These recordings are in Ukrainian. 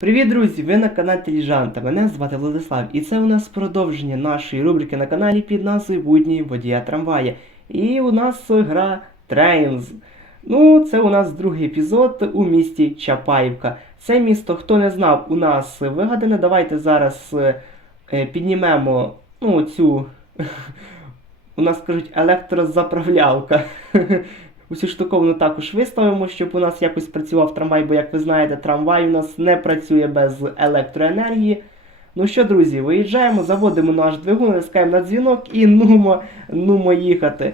Привіт, друзі! Ви на каналі Теліжанта. Мене звати Владислав, і це у нас продовження нашої рубрики на каналі під назвою Будні водія трамвая. І у нас гра Trains. Ну, це у нас другий епізод у місті Чапаївка. Це місто, хто не знав, у нас вигадане. Давайте зараз е, піднімемо ну, цю. У нас кажуть електрозаправлялка. Усю штуковину також виставимо, щоб у нас якось працював трамвай, бо, як ви знаєте, трамвай у нас не працює без електроенергії. Ну що, друзі, виїжджаємо, заводимо наш двигун, натискаємо на дзвінок і нумо, нумо їхати.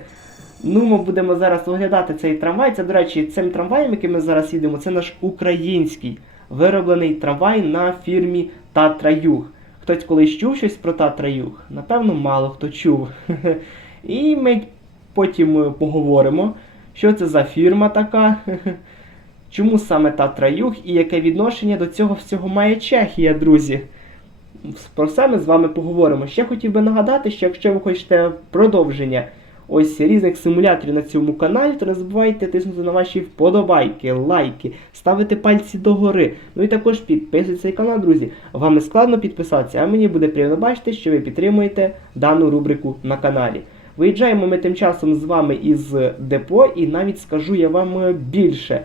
Нумо будемо зараз оглядати цей трамвай. Це, до речі, цим трамваєм, яким ми зараз їдемо, це наш український вироблений трамвай на фірмі Татра Юг. Хтось колись чув щось про Татра Юг? Напевно, мало хто чув. І ми потім е, поговоримо. Що це за фірма така? Чому саме Татра Юг і яке відношення до цього всього має Чехія, друзі? Про це ми з вами поговоримо. Ще хотів би нагадати, що якщо ви хочете продовження ось різних симуляторів на цьому каналі, то не забувайте тиснути на ваші вподобайки, лайки, ставити пальці догори. Ну і також підписуйтесь цей канал, друзі. Вам не складно підписатися, а мені буде приємно бачити, що ви підтримуєте дану рубрику на каналі. Виїжджаємо ми тим часом з вами із депо, і навіть скажу я вам більше.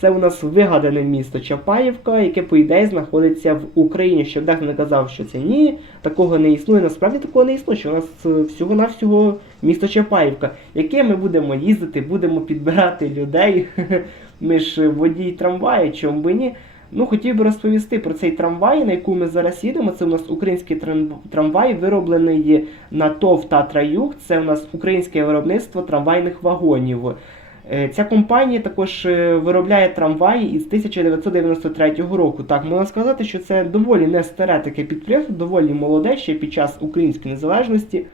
Це у нас вигадане місто Чапаївка, яке, по ідеї, знаходиться в Україні. Щоб дехто не казав, що це ні, такого не існує. Насправді такого не існує, що у нас е, всього-навсього місто Чапаївка, яке ми будемо їздити, будемо підбирати людей. Ми ж водій трамваю, чому би ні. Ну, хотів би розповісти про цей трамвай, на яку ми зараз їдемо. Це у нас український трамвай, вироблений на ТОВ Татра Юг. Це у нас українське виробництво трамвайних вагонів. Е, Ця компанія також е, виробляє трамваї із 1993 року. Так, можна сказати, що це доволі не старе таке підприємство, доволі молоде ще під час української незалежності.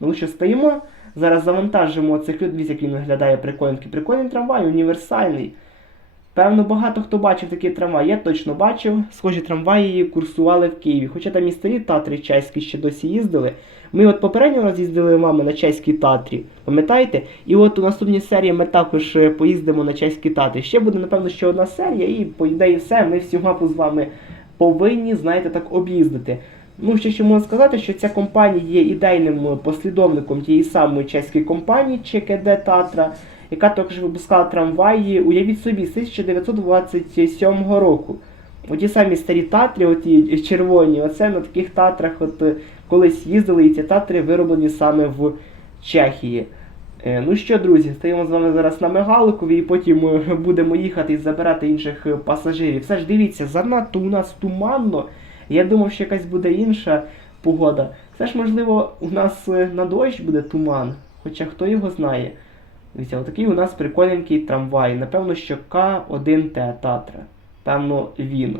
Ну що стоїмо, зараз завантажимо цих людей, як він виглядає прикольний. Прикольний трамвай, універсальний. Певно, багато хто бачив такий трамвай. Я точно бачив. Схожі трамваї курсували в Києві. Хоча там і старі татри чеські ще досі їздили. Ми от попередньо раз їздили мами на чеській татрі, пам'ятаєте? І от у наступній серії ми також е, поїздимо на чеській татрі. Ще буде, напевно, ще одна серія, і по ідеї все. Ми всю мапу з вами повинні, знаєте, так об'їздити. Ну, ще що можна сказати, що ця компанія є ідейним послідовником тієї самої чеської компанії ЧКД Татра, яка також випускала трамваї, уявіть собі, з 1927 року. Оті самі старі татри, оті червоні, оце на таких татрах от е, колись їздили, і ці татри вироблені саме в Чехії. Е, Ну що, друзі, стоїмо з вами зараз на Мигаликові і потім е, будемо їхати і забирати інших пасажирів. Все ж дивіться, занадто у нас туманно. Я думав, що якась буде інша погода. Все ж, можливо, у нас на дощ буде туман, хоча хто його знає. Дивіться, отакий у нас прикольненький трамвай. Напевно, що К1Т Татра. Певно, він.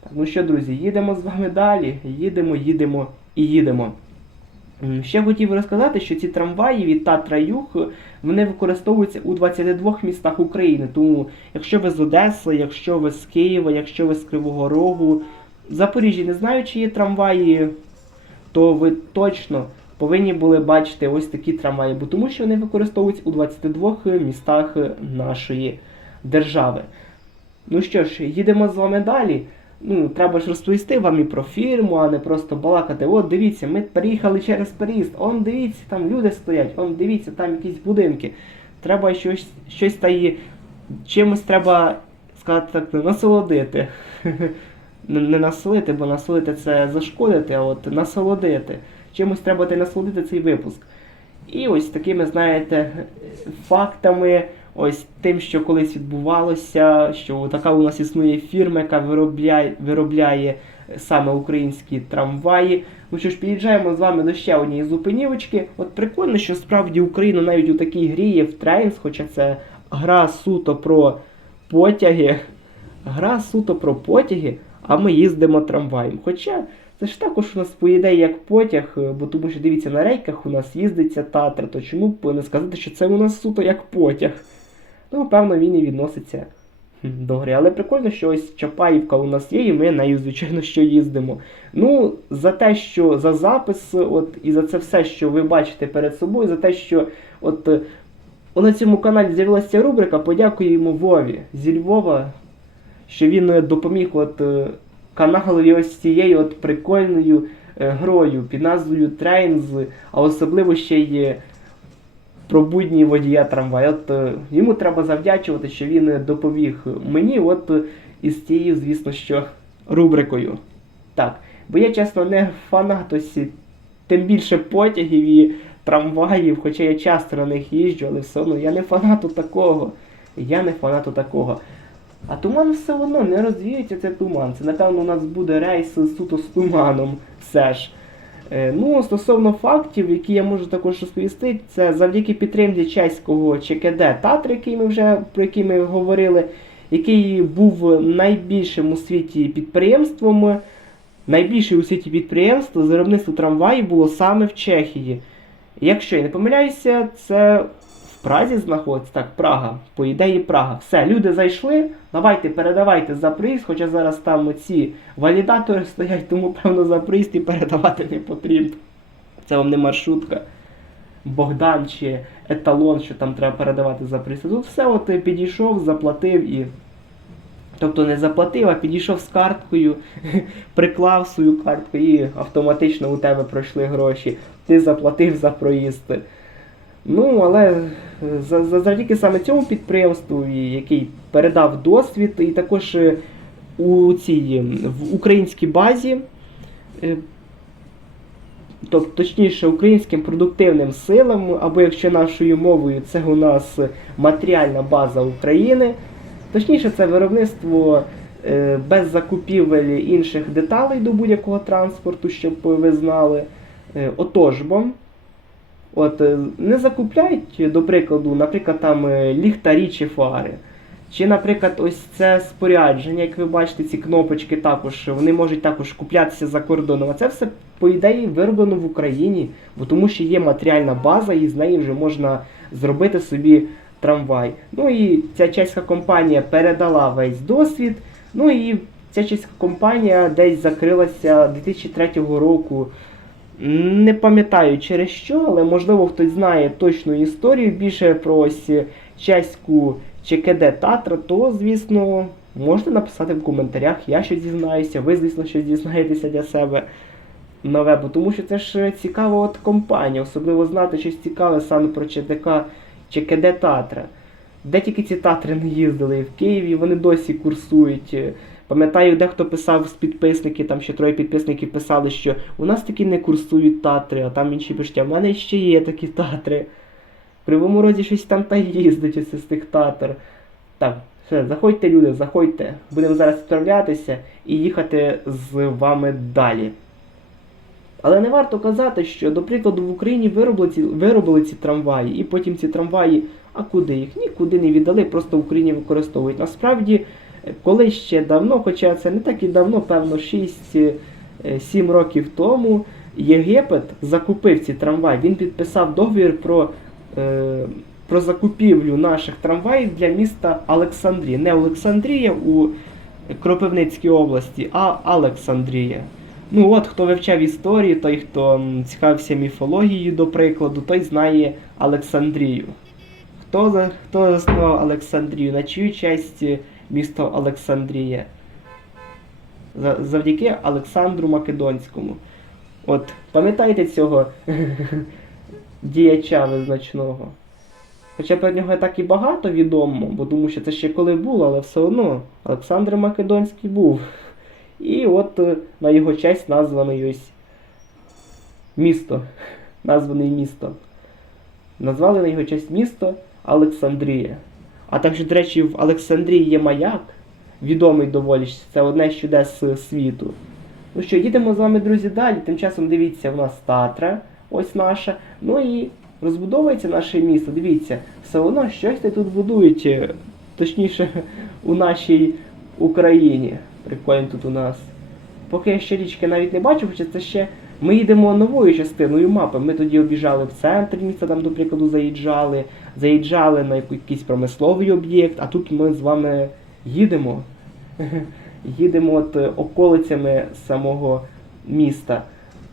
Так, ну що, друзі, їдемо з вами далі. Їдемо, їдемо і їдемо. Ще хотів розказати, що ці трамваї від Татра Юг вони використовуються у 22 містах України. Тому, якщо ви з Одеси, якщо ви з Києва, якщо ви з Кривого Рогу, в Запоріжжі не знаю, чи є трамваї, то ви точно повинні були бачити ось такі трамваї, бо тому що вони використовуються у 22 містах нашої держави. Ну що ж, їдемо з вами далі. Ну, треба ж розповісти вам і про фірму, а не просто балакати. От дивіться, ми переїхали через переїзд. Он дивіться, там люди стоять, он дивіться, там якісь будинки. Треба щось, щось та і чимось треба сказати так, насолодити. Не насолити, бо насолити це зашкодити, а от насолодити. Чимось треба та насолодити цей випуск. І ось такими, знаєте, фактами, ось тим, що колись відбувалося, що така у нас існує фірма, яка виробляє, виробляє саме українські трамваї. Ну що ж, під'їжджаємо з вами до ще однієї зупинівочки. От прикольно, що справді Україна навіть у такій грі є в Трейнс, хоча це гра суто про потяги. Гра суто про потяги, а ми їздимо трамваєм. Хоча це ж також у нас по ідеї як потяг, е, бо тому що дивіться, на рейках у нас їздиться Татра, то чому б не сказати, що це у нас суто як потяг? Ну, певно, він і відноситься до гри. Але прикольно, що ось Чапаївка у нас є, і ми нею, звичайно, що їздимо. Ну, за те, що за запис, от, і за це все, що ви бачите перед собою, за те, що от е, на цьому каналі з'явилася рубрика, подякуємо Вові зі Львова, що він е, допоміг от, е, ось цією от прикольною е, грою під назвою Trains, а особливо ще й про будні водія трамваю. От е, йому треба завдячувати, що він е, допоміг мені, от е, із цією, звісно, що рубрикою. Так, бо я чесно не фанат ось е, тим більше потягів і трамваїв, хоча я часто на них їжджу, але все одно я не фанату такого. Я не фанату такого. А туман все одно не розвіється цей туман. Це, напевно, у нас буде рейс суто з туманом все ж. Е, Ну, стосовно фактів, які я можу також розповісти, це завдяки підтримці чеського ЧКД Татр, який ми вже, про який ми говорили, який був найбільшим у світі підприємством. Найбільше у світі підприємство з виробництва трамваїв було саме в Чехії. Якщо я не помиляюся, це Празі знаходиться. Так, Прага, по ідеї Прага. Все, люди зайшли, давайте передавайте за приїзд, хоча зараз там ці валідатори стоять, тому певно за приїзд і передавати не потрібно. Це вам не маршрутка. Богдан чи еталон, що там треба передавати за приїзд. Тут все от е, підійшов, заплатив і. Тобто не заплатив, а підійшов з карткою, приклав свою картку і автоматично у тебе пройшли гроші. Ти заплатив за проїзд. Ну, але е, за- за- завдяки саме цьому підприємству, який передав досвід, і також е, у цій в українській базі, тобто, точніше, українським продуктивним силам, або якщо нашою мовою, це у нас матеріальна база України. Точніше, це виробництво без закупівель інших деталей до будь-якого транспорту, щоб ви знали. Отож бо. От, е, не закупляють, до прикладу, наприклад, там е, ліхтарі чи фари. Чи, наприклад, ось це спорядження, як ви бачите, ці кнопочки також, вони можуть також куплятися за кордоном. А це все, по ідеї, вироблено в Україні, бо тому що є матеріальна база, і з неї вже можна зробити собі трамвай. Ну і ця чеська компанія передала весь досвід. Ну і ця чеська компанія десь закрилася 2003 року. Не пам'ятаю через що, але можливо хтось знає точну історію більше про ось чеську ЧКД Татра, то, звісно, можете написати в коментарях, я щось дізнаюся, ви, звісно, щось дізнаєтеся для себе нове, бо тому що це ж цікава от компанія, особливо знати щось цікаве саме про ЧДК ЧКД Татра. Де тільки ці татри не їздили, в Києві вони досі курсують. Пам'ятаю, дехто писав з підписників, там ще троє підписників писали, що у нас такі не курсують татри, а там інші пишуть, а в мене ще є такі татри. В Кривому Розі щось там та їздить ось з тих татр. Так, все, заходьте, люди, заходьте. Будемо зараз відправлятися і їхати з вами далі. Але не варто казати, що, до прикладу, в Україні виробили ці, виробили ці трамваї, і потім ці трамваї, а куди їх? Нікуди не віддали, просто в Україні використовують. Насправді, коли ще давно, хоча це не так і давно, певно, 6-7 років тому, Єгипет закупив ці трамваї. Він підписав договір про, е, про закупівлю наших трамваїв для міста Олександрія. Не Олександрія у Кропивницькій області, а Олександрія. Ну от, хто вивчав історію, той, хто цікавився міфологією, до прикладу, той знає Олександрію. Хто, хто заснував Олександрію? На чию честь е, місто Олександрія? Завдяки Олександру Македонському. От, пам'ятаєте цього діяча визначного? Хоча про нього так і багато відомо, бо тому що це ще коли було, але все одно Олександр Македонський був. І от е, на його честь названий ось місто. Названий місто. Назвали на його честь місто Олександрія. А також, до речі, в Олександрії є маяк, відомий доволі, це одне з чудес світу. Ну що, їдемо з вами, друзі, далі. Тим часом дивіться, у нас Татра, ось наша. Ну і розбудовується наше місто. Дивіться, все одно щось тут будують, е, точніше, у нашій Україні. Прикольно тут у нас. Поки я ще річки навіть не бачу, хоча це ще. Ми їдемо новою частиною мапи. Ми тоді об'їжджали в центр міста, там, до прикладу, заїжджали, заїжджали на якийсь промисловий об'єкт, а тут ми з вами їдемо. Їдемо от е, околицями самого міста.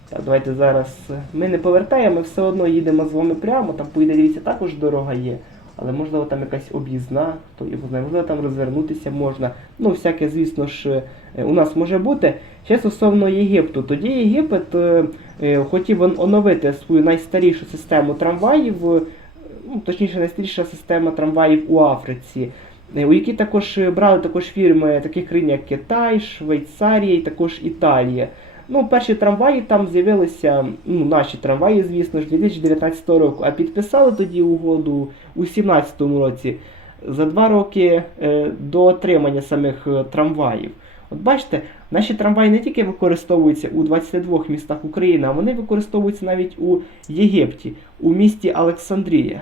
Так, давайте зараз. е, Ми не повертаємо, ми все одно їдемо з вами прямо, там, по ідеї, дивіться, також дорога є. Але можливо там якась об'їзна, хто його знає, можливо там розвернутися можна. Ну, всяке, звісно ж, е, у нас може бути. Ще стосовно Єгипту, тоді Єгипет е, е, хотів оновити свою найстарішу систему трамваїв, е, ну, точніше, найстаріша система трамваїв у Африці. У які також брали також фірми таких країн, як Китай, Швейцарія і також Італія. Ну, перші трамваї там з'явилися, ну, наші трамваї, звісно ж, 2019 року, а підписали тоді угоду у 2017 році за два роки е, до отримання самих е, трамваїв. От бачите, наші трамваї не тільки використовуються у 22 містах України, а вони використовуються навіть у Єгипті, у місті Олександрія.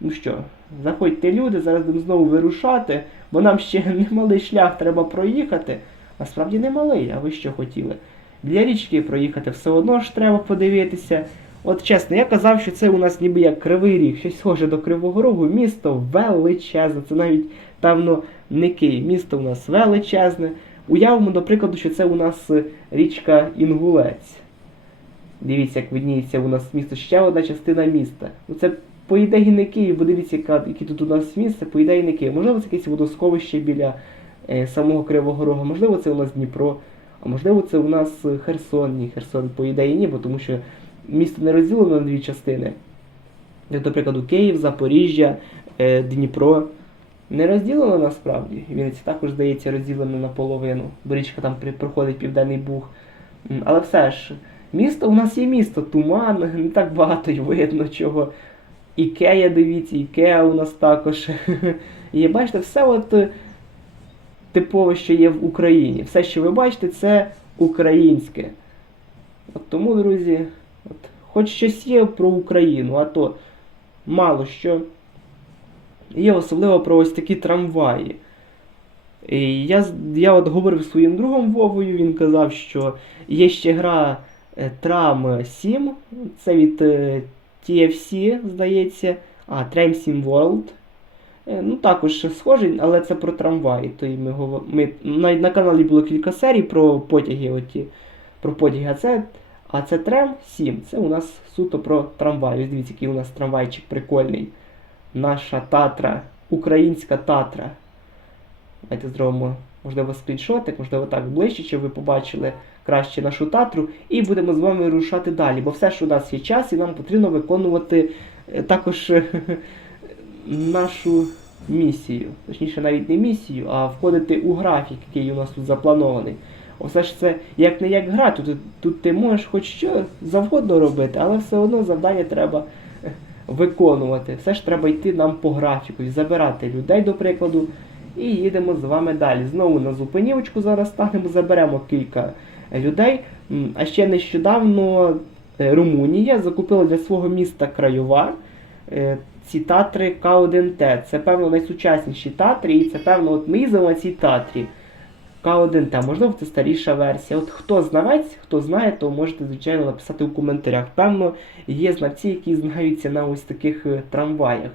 Ну що, заходьте люди, зараз будемо знову вирушати, бо нам ще немалий шлях треба проїхати. Насправді не малий, а ви що хотіли? Біля річки проїхати все одно ж треба подивитися. От чесно, я казав, що це у нас ніби як кривий ріг, щось схоже до Кривого Рогу. Місто величезне, це навіть певно не Київ. Місто у нас величезне. Уявимо, до прикладу, що це у нас е, річка Інгулець. Дивіться, як видніється у нас місто ще одна частина міста. Ну це по ідеї не Київ, бо дивіться, які тут у нас місце, по ідеї не Київ. Можливо, це якесь водосховище біля е, самого Кривого Рога, можливо, це у нас Дніпро, а можливо, це у нас е, Херсон. Ні, Херсон, по ідеї ні, бо тому що місто не розділено на дві частини. Як, до прикладу, Київ, Запоріжжя, е, Дніпро. Не розділено насправді. Вінниця також, здається, розділена наполовину, бо річка там проходить Південний Буг. Але все ж, місто у нас є місто, туман, не так багато й видно чого. Ікея, дивіться, Ікеа у нас також. І бачите, все от е, типове, що є в Україні. Все, що ви бачите, це українське. От тому, друзі, от, хоч щось є про Україну, а то мало що. Є особливо про ось такі трамваї. І я, я от говорив своїм другом Вовою, він казав, що є ще гра е, Tram 7, це від е, TFC, здається, а Tram Sim World. Е, Ну, також схожий, але це про трамваї. То ми, ми... на, на каналі було кілька серій про потяги, оті, про потяги, а це, а це Tram 7. Це у нас суто про трамваї. Ось Дивіться, який у нас трамвайчик прикольний. Наша Татра, українська Татра. Давайте зробимо, можливо, скріншотик, можливо, так ближче, щоб ви побачили краще нашу татру. І будемо з вами рушати далі. Бо все, що у нас є час, і нам потрібно виконувати е, також нашу місію. Точніше, навіть не місію, а входити у графік, який у нас тут запланований. Все ж це як не як гра, тут, тут ти можеш хоч що завгодно робити, але все одно завдання треба е, виконувати. Все ж треба йти нам по графіку і забирати людей, до прикладу, і їдемо з вами далі. Знову на зупинівочку зараз станемо, заберемо кілька людей. А ще нещодавно е, Румунія закупила для свого міста Крайова е, ці татри К1Т. Це, певно, найсучасніші татри, і це, певно, от ми їздимо на цій татрі. К1Т, можливо, це старіша версія. От хто знавець, хто знає, то можете, звичайно, написати у коментарях. Певно, є знавці, які знаються на ось таких е, трамваях.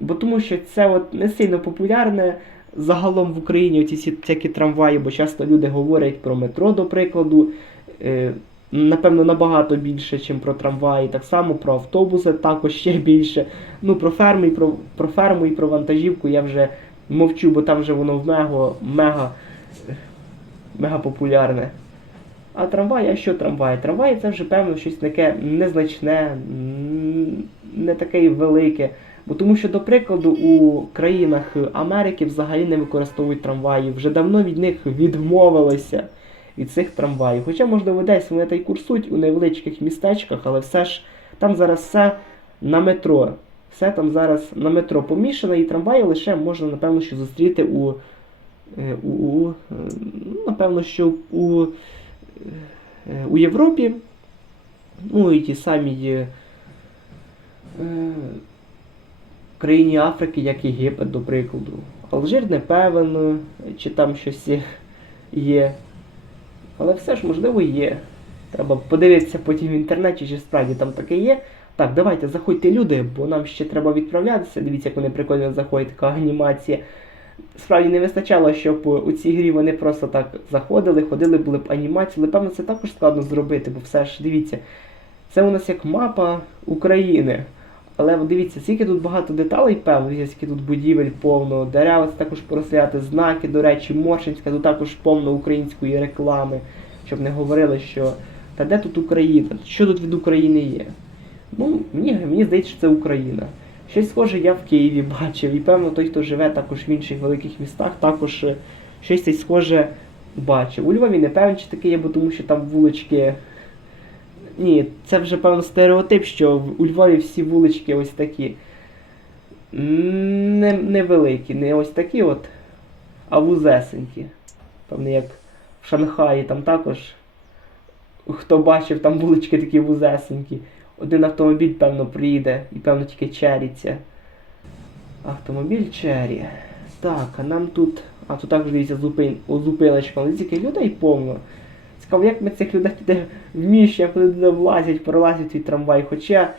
Бо тому що це от не сильно популярне загалом в Україні оці всякі трамваї, бо часто люди говорять про метро, до прикладу. Напевно, набагато більше, ніж про трамваї. Так само про автобуси також ще більше. Ну, про ферму і про, про ферму і про вантажівку я вже мовчу, бо там вже воно в мего, мега, мега популярне. А трамвай, а що трамвай? Трамвай це вже певно щось таке незначне, не таке велике. Бо тому що, до прикладу, у країнах Америки взагалі не використовують трамваї, вже давно від них відмовилися від цих трамваїв. Хоча, можливо, десь вони та й курсують у невеличких містечках, але все ж там зараз все на метро. Все там зараз на метро помішане, і трамваї лише можна, напевно, що зустріти у, е, у, у е, напевно, що у, е, у Європі. Ну і ті самі країні Африки, як Єгипет, до прикладу. Алжир не певен, чи там щось є. Але все ж можливо є. Треба подивитися потім в інтернеті, чи справді там таке є. Так, давайте заходьте люди, бо нам ще треба відправлятися. Дивіться, як вони прикольно заходять, така анімація. Справді не вистачало, щоб у цій грі вони просто так заходили, ходили, були б анімації, але певно це також складно зробити, бо все ж дивіться, це у нас як мапа України. Але дивіться, скільки тут багато деталей, певно, дивіться, скільки тут будівель повно, дерева це також поросляти, знаки, до речі, Моршинська, тут також повно української реклами, щоб не говорили, що та де тут Україна? Що тут від України є? Ну, мені, мені здається, що це Україна. Щось схоже я в Києві бачив, і певно той, хто живе також в інших великих містах, також е, щось схоже бачив. У Львові не певен, чи таке є, бо тому що там вулички. Ні, це вже певно стереотип, що у Львові всі вулички ось такі. Не, невеликі, не ось такі от, а вузесенькі. Певно, як в Шанхаї там також. Хто бачив, там вулички такі вузесенькі. Один автомобіль, певно, приїде і певно тільки черіться. Автомобіль Чері. Так, а нам тут. А тут також дивіться зупин... зупиночка. Але тільки людей повно. Цікаво, як ми цих людей туди вміщуємо, коли туди влазять, пролазять цей трамвай. Хоча,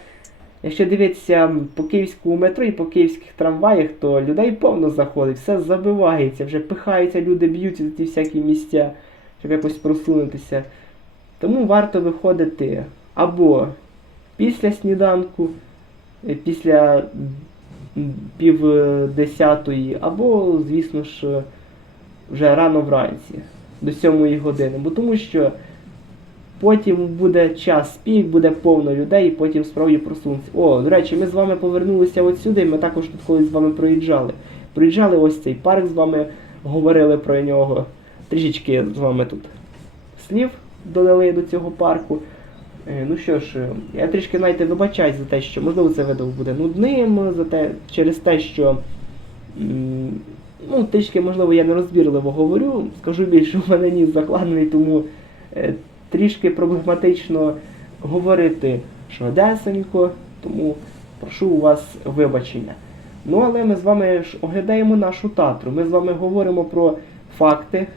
якщо дивитися по київському метро і по київських трамваях, то людей повно заходить, все забивається, вже пихаються, люди б'ються за ті всякі місця, щоб якось просунутися. Тому варто виходити або після сніданку, е, після м, пів е, або, звісно ж, вже рано вранці, до сьомої години. Бо тому що потім буде час пік, буде повно людей, і потім справді просунуться. О, до речі, ми з вами повернулися от сюди, ми також тут колись з вами проїжджали. Проїжджали ось цей парк з вами, говорили про нього. Трішечки з вами тут слів додали до цього парку. Е, Ну що ж, е, я трішки знаєте, вибачаюсь за те, що можливо це відео буде нудним, за те, через те, що ну, трішки, можливо, я нерозбірливо говорю. Скажу більше, у мене ніс закладений, тому е, трішки проблематично говорити швидесенько, тому прошу у вас вибачення. Ну, але ми з вами ж оглядаємо нашу татру. Ми з вами говоримо про факти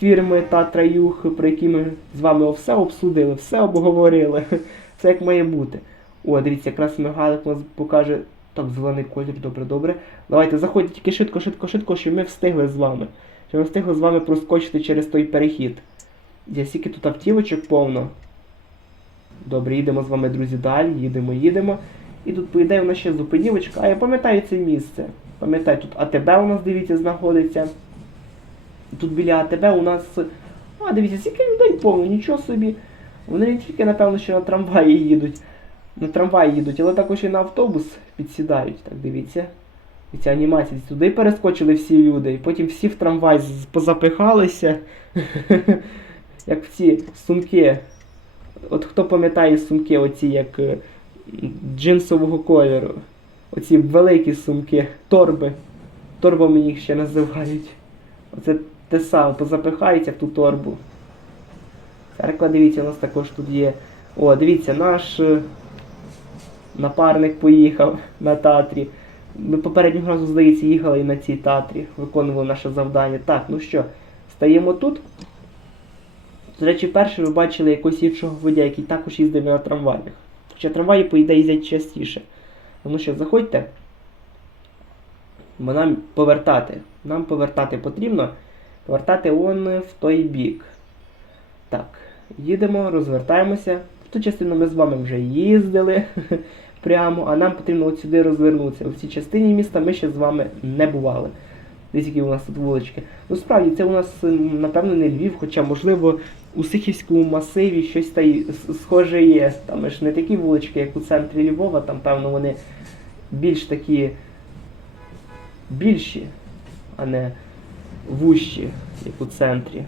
фірми Татра Юх, про які ми з вами все обсудили, все обговорили. Все як має бути. О, дивіться, якраз мигалик нас покаже. Так, зелений колір, добре, добре. Давайте заходьте тільки швидко, швидко, швидко, щоб ми встигли з вами. Щоб ми встигли з вами проскочити через той перехід. Я скільки тут автівочок повно. Добре, їдемо з вами, друзі, далі, їдемо, їдемо. І тут, по ідеї, у нас ще зупинівочка. А я пам'ятаю це місце. Пам'ятаю, тут АТБ у нас, дивіться, знаходиться. Тут біля АТБ у нас. А, дивіться, скільки людей повно, нічого собі. Вони не тільки, напевно, що на трамваї їдуть. На трамваї їдуть, але також і на автобус підсідають. Так, дивіться. І ця анімація. Туди перескочили всі люди, і потім всі в трамвай позапихалися. Як в ці сумки. От хто пам'ятає сумки, оці як е, джинсового кольору. Оці великі сумки, торби. Торбами їх ще називають. Оце те саме, позапихається в ту торбу. Церква, дивіться, у нас також тут є. О, дивіться, наш е, напарник поїхав на татрі. Ми попереднього разу, здається, їхали і на цій татрі, виконували наше завдання. Так, ну що, стаємо тут. До речі, перше ви бачили якогось іншого водія, який також їздив на трамваях. Хоча трамваї, по ідеї, їздять частіше. Тому що заходьте, бо нам повертати. Нам повертати потрібно. Повертати он в той бік. Так, їдемо, розвертаємося. В ту частину ми з вами вже їздили прямо, а нам потрібно от сюди розвернутися. У цій частині міста ми ще з вами не бували. Дивіться, які у нас тут вулички. Ну справді, це у нас, напевно, не Львів, хоча, можливо, у Сихівському масиві щось та й схоже є. Там ж не такі вулички, як у центрі Львова, там, певно, вони більш такі більші, а не вущі, як у центрі.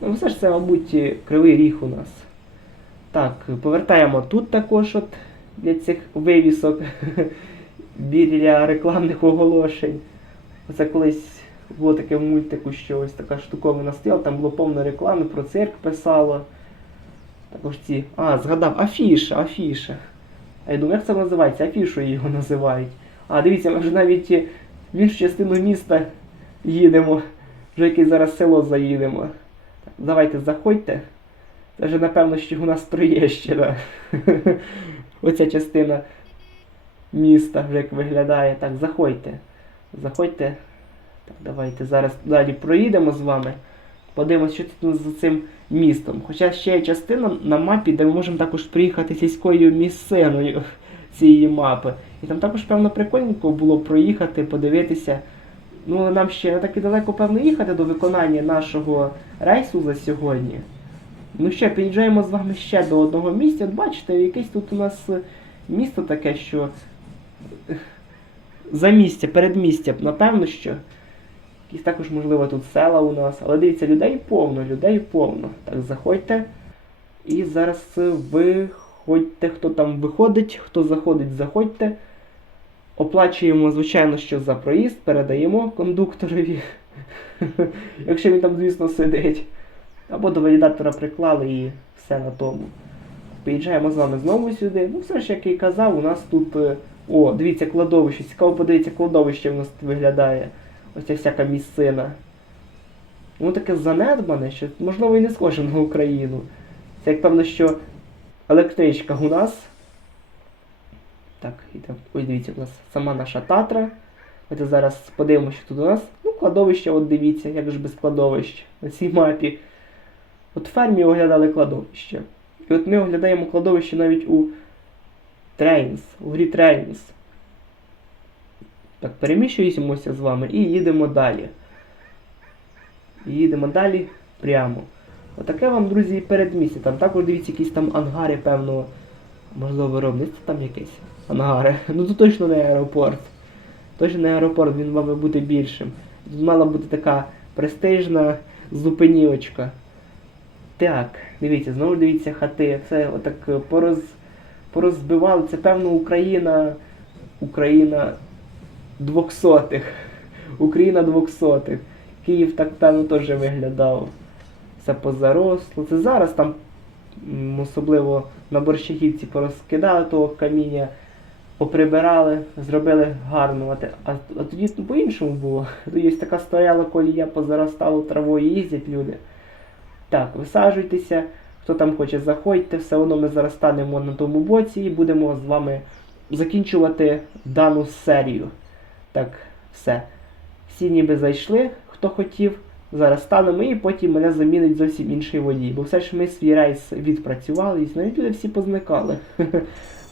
Ну, все ж це, мабуть, кривий ріг у нас. Так, повертаємо тут також от для цих вивісок біля рекламних оголошень. Оце колись було таке в мультику, що ось така штуковина стояла, там було повно реклами, про цирк писало. Також ці. А, згадав, афіша, афіша. А я думаю, як це називається? Афішою його називають. А, дивіться, ми вже навіть в іншу частину міста їдемо. Вже якесь зараз село заїдемо. Так, давайте заходьте. Це вже напевно, що у нас Троєщина. Оця частина міста вже як виглядає. Так, заходьте. Заходьте. Так, давайте зараз далі проїдемо з вами. Подивимося, що тут за цим містом. Хоча ще є частина на мапі, де ми можемо також приїхати сільською місциною. цієї мапи. І там також, певно, прикольненько було проїхати, подивитися. Ну, нам ще не так і далеко, певно, їхати до виконання нашого рейсу за сьогодні. Ну що, під'їжджаємо з вами ще до одного місця. Бачите, якесь тут у нас е, місто таке, що. За місце, передмістя, напевно, що. Якісь також, можливо, тут села у нас. Але дивіться, людей повно, людей повно. Так, заходьте. І зараз е, виходьте, хто там виходить, хто заходить, заходьте. Оплачуємо, звичайно, що за проїзд, передаємо кондукторові. Якщо він там, звісно, сидить. Або до валідатора приклали і все на тому. Приїжджаємо з вами знову сюди. Ну, все ж, як і казав, у нас тут. е, О, дивіться, кладовище. Цікаво подивіться, кладовище в нас тут виглядає. Ось ця всяка місцина. Воно таке занедбане, що можливо і не схоже на Україну. Це як певно, що електричка у нас. Так, і там, ось дивіться, у нас сама наша Татра. Давайте зараз подивимося, що тут у нас. Ну, кладовище, от дивіться, як ж без кладовищ на цій мапі. От фермі оглядали кладовище. І от ми оглядаємо кладовище навіть у Trains, у грі Trains. Так, переміщуємося з вами і їдемо далі. І їдемо далі прямо. Отаке вам, друзі, передмістя. Там також дивіться якісь там ангари, певно, можливо, виробництво там якесь. Ангари. Ну тут точно не аеропорт. Точно не аеропорт, він мав би бути більшим. Тут мала бути така престижна зупинівочка. Так, дивіться, знову дивіться хати. Все отак е, пороз, порозбивали. Це певно Україна. Україна двохсотих. Україна двохсотих. Київ так певно теж виглядав. Все позаросло. Це зараз там особливо на борщагівці порозкидали того каміння, поприбирали, зробили гарно. А, а, тоді по-іншому було. Тоді ось така стояла колія, позаростало травою, їздять люди. Так, висаджуйтеся, хто там хоче, заходьте, все одно ми зараз станемо на тому боці і будемо з вами закінчувати дану серію. Так, все. Всі ніби зайшли, хто хотів. Зараз станемо і потім мене замінить зовсім інший водій. Бо все ж ми свій рейс відпрацювали і навіть люди всі позникали.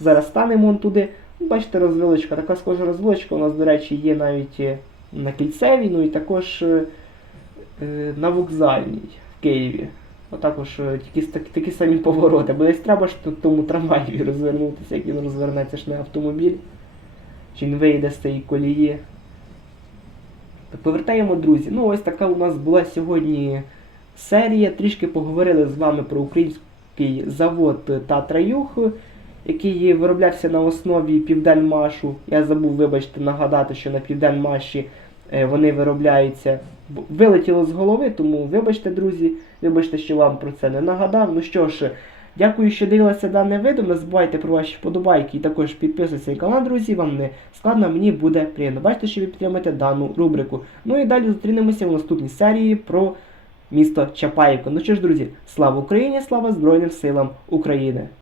Зараз станемо туди. Ну, Бачите, розвилочка. Така схожа розвилочка у нас, до речі, є навіть е, на кільцевій, ну і також е, е, на вокзальній Києві. Отакож е, такі, такі, самі повороти. Бо десь треба ж тому трамваєві розвернутися, як він розвернеться ж не автомобіль. Чи він вийде з цієї колії. Так, повертаємо, друзі. Ну, ось така у нас була сьогодні серія. Трішки поговорили з вами про український завод Татра Юх, який вироблявся на основі Південмашу. Я забув, вибачте, нагадати, що на Південмаші вони виробляються. Вилетіло з голови, тому вибачте, друзі, вибачте, що вам про це не нагадав. Ну що ж, дякую, що дивилися дане відео. Не забувайте про ваші вподобайки і також підписуйтесь на канал, друзі. Вам не складно, мені буде приємно. Бачите, що ви підтримуєте дану рубрику. Ну і далі зустрінемося у наступній серії про місто Чапаївка. Ну що ж, друзі, слава Україні, слава Збройним силам України!